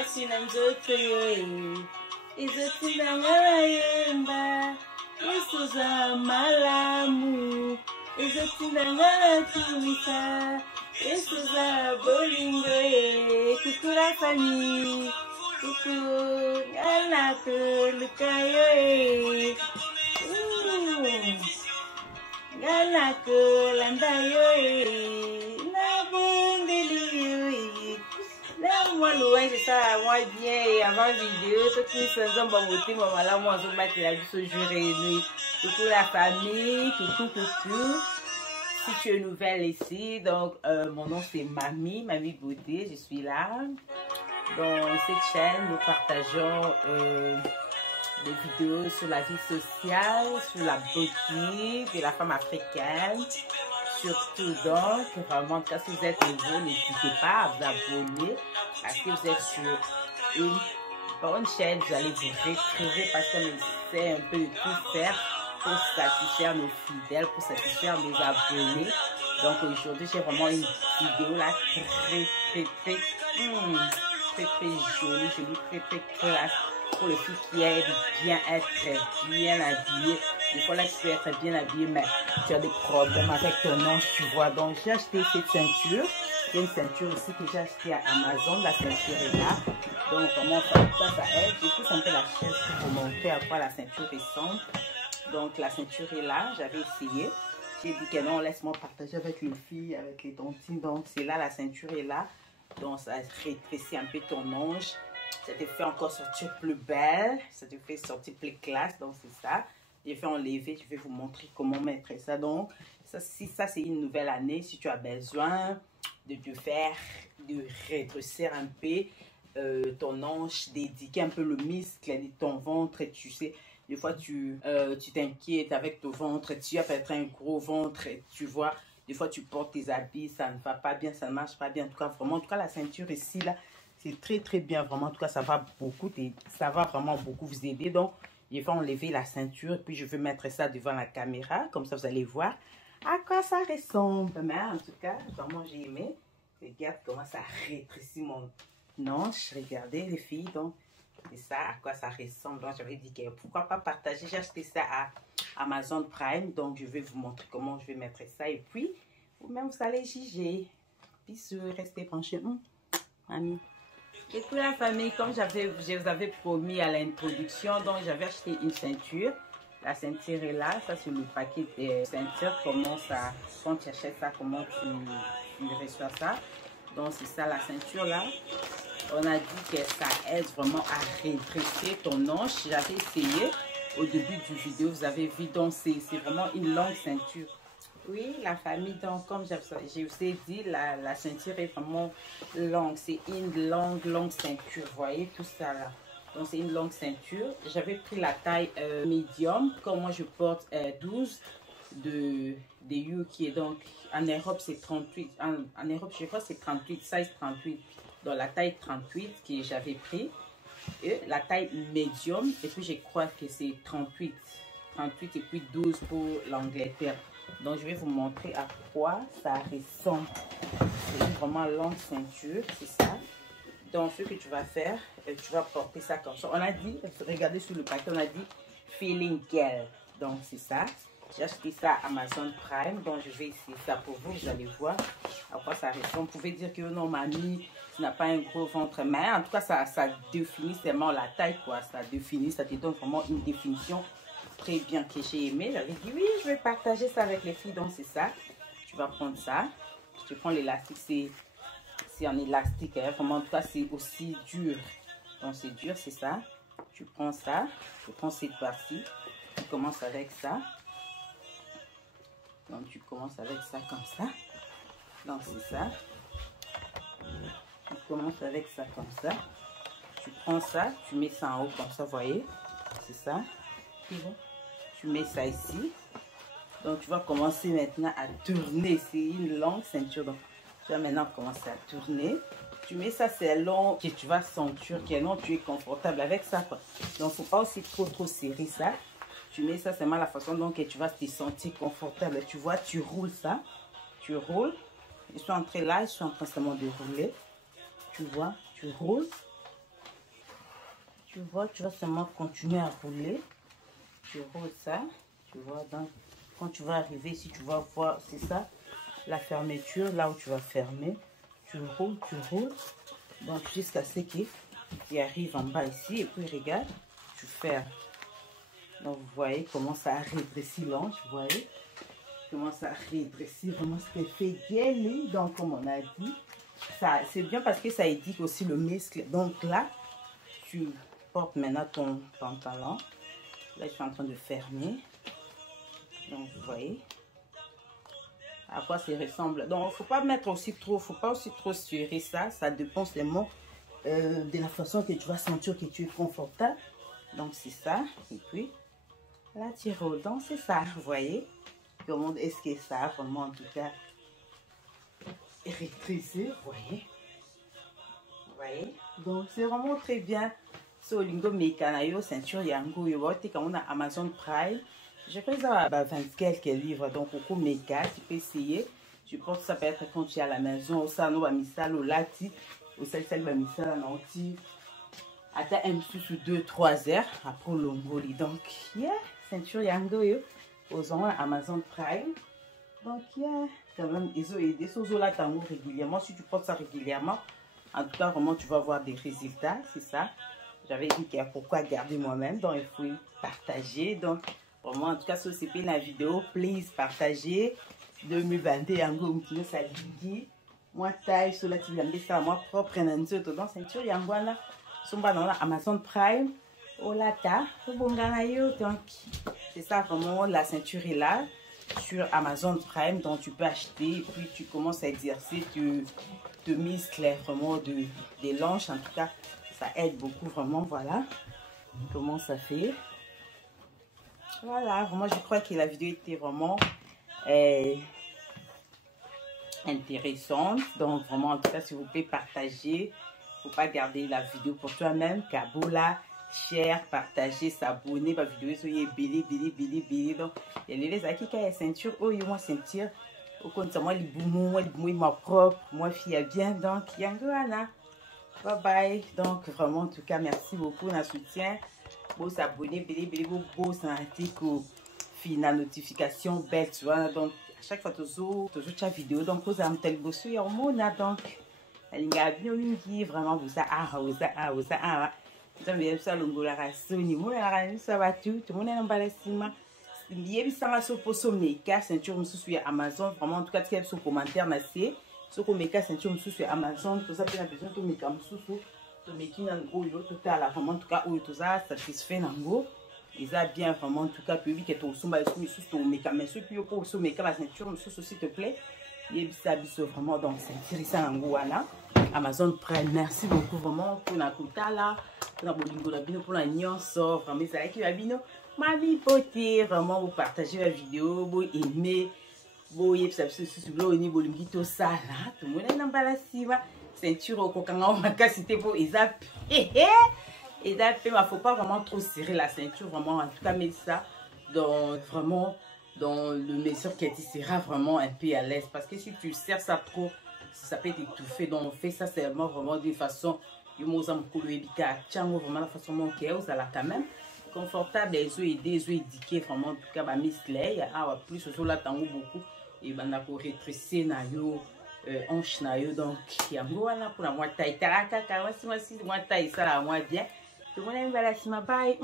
Kasina nzoto yoe Izotinanga yemba Yesuza malamu Izotinanga tumisa Yesuza bolingo ye Kukura fami Kuku Galako lukayo ye Galako landayo ye Moi, louange, ça, moi bien, avant vidéo, ceux qui se sont beauté, maman là, moi, je vais la vie ce jour réunis. Coucou la famille, coucou. Si tu es nouvelle ici, donc, mon nom c'est Mamie Beauté, je suis là. Dans cette chaîne, nous partageons des vidéos sur la vie sociale, sur la beauté de la femme africaine. Surtout donc, vraiment, quand vous êtes nouveau, n'hésitez pas à vous abonner parce que vous êtes sur une bonne chaîne, vous allez vous retrouver parce qu'on essaie un peu de tout faire pour satisfaire nos fidèles, pour satisfaire nos abonnés. Donc aujourd'hui, j'ai vraiment une vidéo là très jolie, très classe pour les filles qui aiment bien être bien habillées. Des fois là tu peux être bien habillée mais tu as des problèmes avec ton hanche, tu vois. Donc j'ai acheté cette ceinture. Il y a une ceinture aussi que j'ai acheté à Amazon. La ceinture est là. Donc vraiment ça aide. J'ai poussé un peu la chaise pour vous montrer à quoi la ceinture ressemble. Donc la ceinture est là. J'avais essayé. J'ai dit que non, laisse-moi partager avec les filles, avec les tontines. Donc c'est là, la ceinture est là. Donc ça rétrécit un peu ton hanche. Ça te fait encore sortir plus belle. Ça te fait sortir plus classe. Donc c'est ça. Je vais enlever, je vais vous montrer comment mettre ça. Donc, ça c'est une nouvelle année. Si tu as besoin de te faire, de rétrécir un peu ton hanche, d'éduquer un peu le muscle de ton ventre. Tu sais, des fois tu t'inquiètes avec ton ventre. Tu as peut-être un gros ventre, tu vois. Des fois tu portes tes habits, ça ne va pas bien, ça ne marche pas bien. En tout cas, vraiment, en tout cas, la ceinture ici, là, c'est très bien. Vraiment, en tout cas, ça va beaucoup, ça va vraiment beaucoup vous aider. Donc, je vais enlever la ceinture, puis je vais mettre ça devant la caméra. Comme ça, vous allez voir à quoi ça ressemble. Mais en tout cas, vraiment, j'ai aimé. Regarde comment ça rétrécit mon hanche. Regardez, les filles. Donc, c'est ça, à quoi ça ressemble. Donc, j'avais dit que pourquoi pas partager. J'ai acheté ça à Amazon Prime. Donc, je vais vous montrer comment je vais mettre ça. Et puis, vous-même, vous allez juger. Puis, restez branchés. Mamie. Et pour la famille, comme je vous avais promis à l'introduction, donc j'avais acheté une ceinture. La ceinture est là, ça c'est le paquet de ceintures. Comment ça, quand tu achètes ça, comment tu reçois ça. Donc c'est ça la ceinture là. On a dit que ça aide vraiment à rétrécir ton hanche. J'avais essayé au début du vidéo, vous avez vu, donc c'est vraiment une longue ceinture. Oui, la famille, donc comme je vous ai dit, la ceinture est vraiment longue. C'est une longue ceinture, vous voyez tout ça là. Donc c'est une longue ceinture. J'avais pris la taille médium, comme moi je porte 12 de UK. Donc en Europe c'est 38, en Europe je crois c'est 38, size 38. Donc la taille 38 que j'avais pris, et la taille médium, et puis je crois que c'est 38 et puis 12 pour l'Angleterre. Donc, je vais vous montrer à quoi ça ressemble. C'est une vraiment longue ceinture, c'est ça. Donc, ce que tu vas faire, tu vas porter ça comme ça. On a dit, regardez sur le paquet, on a dit Feeling Girl. Donc, c'est ça. J'ai acheté ça à Amazon Prime. Donc, je vais essayer ça pour vous. Vous allez voir à quoi ça ressemble. Vous pouvez dire que non, mamie, tu n'as pas un gros ventre. Mais en tout cas, ça définit seulement la taille, quoi. Ça définit, ça te donne vraiment une définition très bien que j'ai aimé. J'avais dit oui, je vais partager ça avec les filles. Donc c'est ça, tu vas prendre ça, tu prends l'élastique, c'est en élastique hein. Vraiment en tout cas c'est aussi dur, donc c'est dur, c'est ça. Tu prends ça, tu prends cette partie, tu commences avec ça, donc tu commences avec ça comme ça, donc c'est ça, tu commences avec ça comme ça, tu prends ça, tu mets ça en haut comme ça, vous voyez, c'est ça. Tu mets ça ici. Donc, tu vas commencer maintenant à tourner. C'est une longue ceinture. Donc, tu vas maintenant commencer à tourner. Tu mets ça, c'est long. Et tu vas sentir que non, tu es confortable avec ça, quoi. Donc, il ne faut pas aussi trop serrer ça. Tu mets ça, c'est mal la façon dont tu vas te sentir confortable. Tu vois, tu roules ça. Tu roules. Ils sont entrés là, ils sont en train seulement de rouler. Tu vois, tu roules. Tu vois, tu vas seulement continuer à rouler. Tu roules ça, tu vois. Donc, quand tu vas arriver ici, tu vas voir, c'est ça, la fermeture, là où tu vas fermer. Tu roules. Donc, jusqu'à ce qu'il arrive en bas ici. Et puis, regarde, tu fermes. Donc, vous voyez comment ça rétrécit l'ange, vous voyez comment ça rétrécit vraiment ce qu'elle fait bien lui. Donc, comme on a dit, c'est bien parce que ça indique aussi le muscle. Donc là, tu portes maintenant ton pantalon. Là, je suis en train de fermer. Donc, vous voyez à quoi ça ressemble. Donc, il ne faut pas mettre aussi trop, faut pas aussi trop serrer ça. Ça dépend seulement de la façon que tu vas sentir que tu es confortable. Donc, c'est ça. Et puis, là, tu roules. Donc, c'est ça, vous voyez comment est-ce que ça a vraiment, en tout cas, rétréci, vous voyez. Donc, c'est vraiment très bien. So, lingo mekanayo, ceinture yango, yo, on a Amazon Prime. Je fais ça à 20 quelques livres. Donc, au méga, tu peux essayer. Je pense que ça peut être quand tu es à la maison. Ça, nous, misal au lati. Au sel, misal, en anti. Attends un peu sous 2-3 heures. Après, l'ongoli. Donc, yeah, ceinture yango, yo. Aux Amazon Prime. Donc, yeah, quand même, ils ont aidé. Ces là tango régulièrement. Si tu portes ça régulièrement, en tout cas, vraiment, tu vas avoir des résultats. C'est ça. J'avais dit qu'il y a pourquoi garder moi-même. Donc, il faut partager. Donc, vraiment, en tout cas, si c'est la vidéo, please, partagez. 2021, ça dit. Moi, taille, sur la tibia, ça, moi, propre, donc, ceinture, yangwana. Somba dans la Amazon Prime. Oh là, ta, donc, c'est ça, vraiment, la ceinture est là sur Amazon Prime, donc tu peux acheter et puis tu commences à exercer, tu te muscles vraiment des hanches, en tout cas, ça aide beaucoup, vraiment, voilà comment ça fait. Voilà, vraiment, je crois que la vidéo était vraiment intéressante, donc vraiment, en tout cas, si vous pouvez partager, il ne faut pas garder la vidéo pour toi-même, Kabola. Share, partager, s'abonner à la vidéo, soyez belé. Donc, il y a les ceintures, oh, il y a ceinture, au compte, moi, les boumous, moi propre, moi, fille bien. Donc, Yangoana, bye bye. Donc, vraiment, en tout cas, merci beaucoup pour le soutien. Vous s'abonner, belé, beau, santé, la notification, belle, tu vois. Donc, à chaque fois, toujours ta vidéo. Donc, vous avez un tel beau souhait, donc, vraiment, vous ça, Jambe ça longola rasoni mo la ranisa batu tout monde n'emballasima lié ça so poso meka ceinture mususu ya Amazon vraiment en tout cas tu sur commentaire na c'est so ko meka ceinture mususu ya Amazon tout ça tu as besoin to meka mususu to meki na ngo yo total vraiment en tout cas ou tout ça satisfait nango ils a bien vraiment en tout cas puis que to sumba mususu to meka mais ceux qui ko so meka la ceinture mususu s'il te plaît lié ça biso vraiment donc ceinture ça nango wana Amazon Prime, merci beaucoup vraiment pour la kutala, pour la bolingo la bino, pour la nyonso, vraiment ça qui va bino, ma vie poté, vraiment vous partagez la vidéo, vous aimez, vous y êtes sur le niveau bolingo ça là, tout le monde est embarrassé, ceinture au kokanga on m'a cassé pour ezap, ezap, mais faut pas vraiment trop serrer la ceinture vraiment en tout cas mais ça donc vraiment dans le mesure qui sera vraiment un peu à l'aise parce que si tu serres ça trop ça peut t'étouffer. Donc on fait ça seulement vraiment de façon vraiment la façon mon cœur ça là quand même confortable les yeux aider les yeux éduqués vraiment en tout cas ma musclé plus au là tango beaucoup et ben la pour rétrécir na yo hanche na yo donc yango wana pour la moi taille talaka moi si moi taille ça la moi bien tout le monde aime la sima bye